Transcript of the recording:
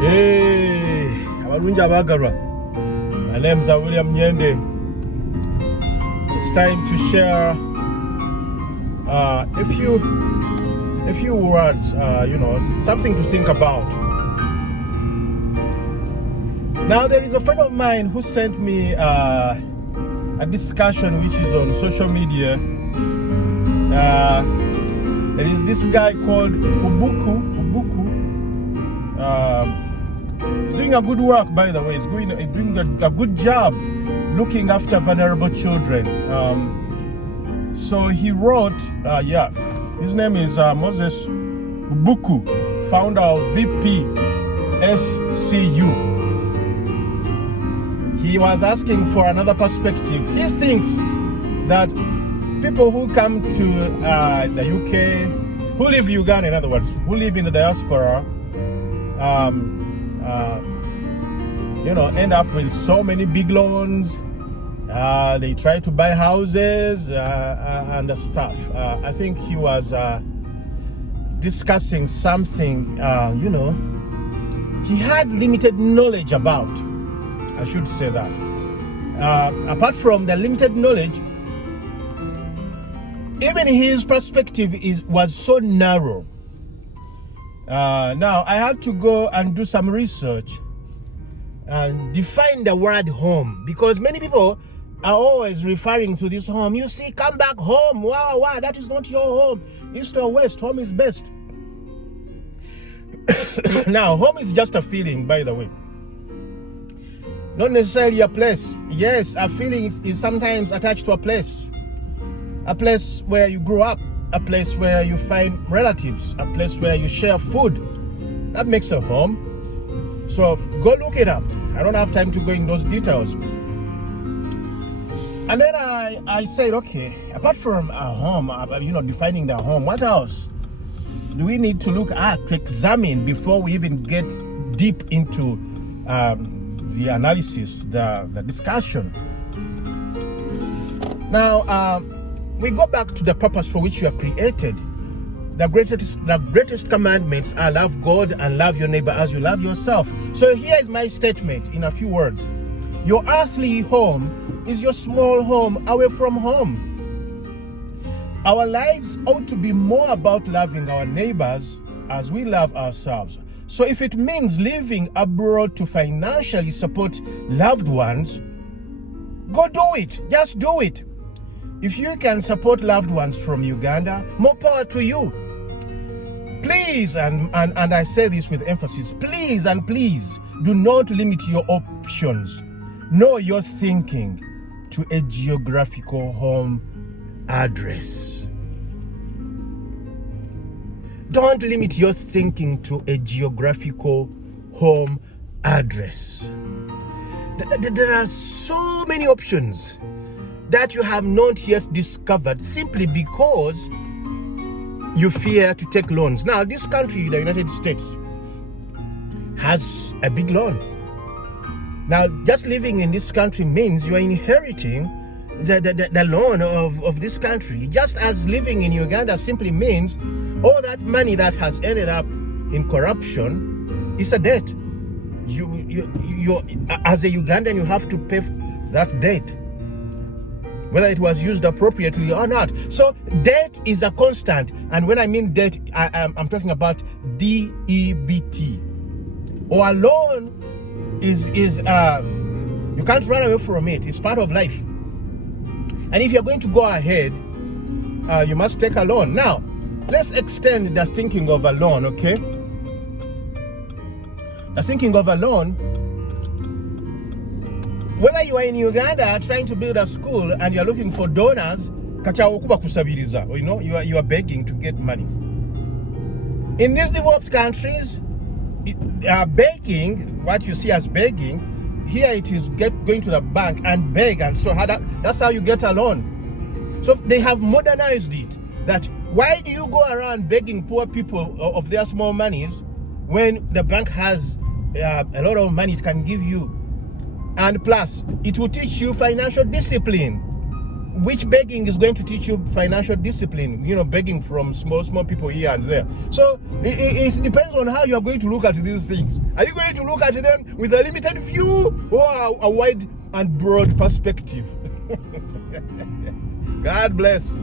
Hey, abalungi abagalwa. My name is William Nyende. It's time to share a few words, something to think about. Now, there is a friend of mine who sent me a discussion which is on social media. There is this guy called Ubuku. He's doing a good work, by the way. He's doing a good job looking after vulnerable children. So he wrote, his name is Moses Ubuku, founder of VPSCU. He was asking for another perspective. He thinks that people who come to the UK, who live in Uganda, in other words, who live in the diaspora, end up with so many big loans. They try to buy houses and stuff. I think he was discussing something, he had limited knowledge about. I should say that. Apart from the limited knowledge, even his perspective was so narrow. Now, I had to go and do some research and define the word home, because many people are always referring to this home. You see, come back home. Wow, that is not your home. East or west, home is best. Now, home is just a feeling, by the way. Not necessarily a place. Yes, a feeling is sometimes attached to a place where you grew up, a place where you find relatives, a place where you share food. That makes a home. So go look it up. I don't have time to go in those details. And then I said, okay, apart from a home, defining the home, what else do we need to look at, to examine before we even get deep into the analysis, the discussion? Now, we go back to the purpose for which you are created. The greatest commandments are love God and love your neighbor as you love yourself. So here is my statement in a few words. Your earthly home is your small home away from home. Our lives ought to be more about loving our neighbors as we love ourselves. So if it means living abroad to financially support loved ones, go do it. Just do it. If you can support loved ones from Uganda, more power to you. Please, and I say this with emphasis, please and please do not limit your options. Know your thinking to a geographical home address. Don't limit your thinking to a geographical home address. There are so many options that you have not yet discovered simply because you fear to take loans. Now, this country, the United States, has a big loan. Now, just living in this country means you are inheriting the loan of this country, just as living in Uganda simply means all that money that has ended up in corruption is a debt. You as a Ugandan, you have to pay that debt, whether it was used appropriately or not. So debt is a constant. And when I mean debt, I'm talking about DEBT. Or a loan is you can't run away from it. It's part of life. And if you're going to go ahead, you must take a loan. Now, let's extend the thinking of a loan, okay? The thinking of a loan, whether you are in Uganda trying to build a school and you're looking for donors, you are begging to get money. In these developed countries, begging, what you see as begging, here it is going to the bank and beg, and so that's how you get a loan. So they have modernized it. That why do you go around begging poor people of their small monies when the bank has a lot of money it can give you? And plus, it will teach you financial discipline. which begging is going to teach you financial discipline, begging from small people here and there. So it depends on how you are going to look at these things. Are you going to look at them with a limited view or a wide and broad perspective? God bless.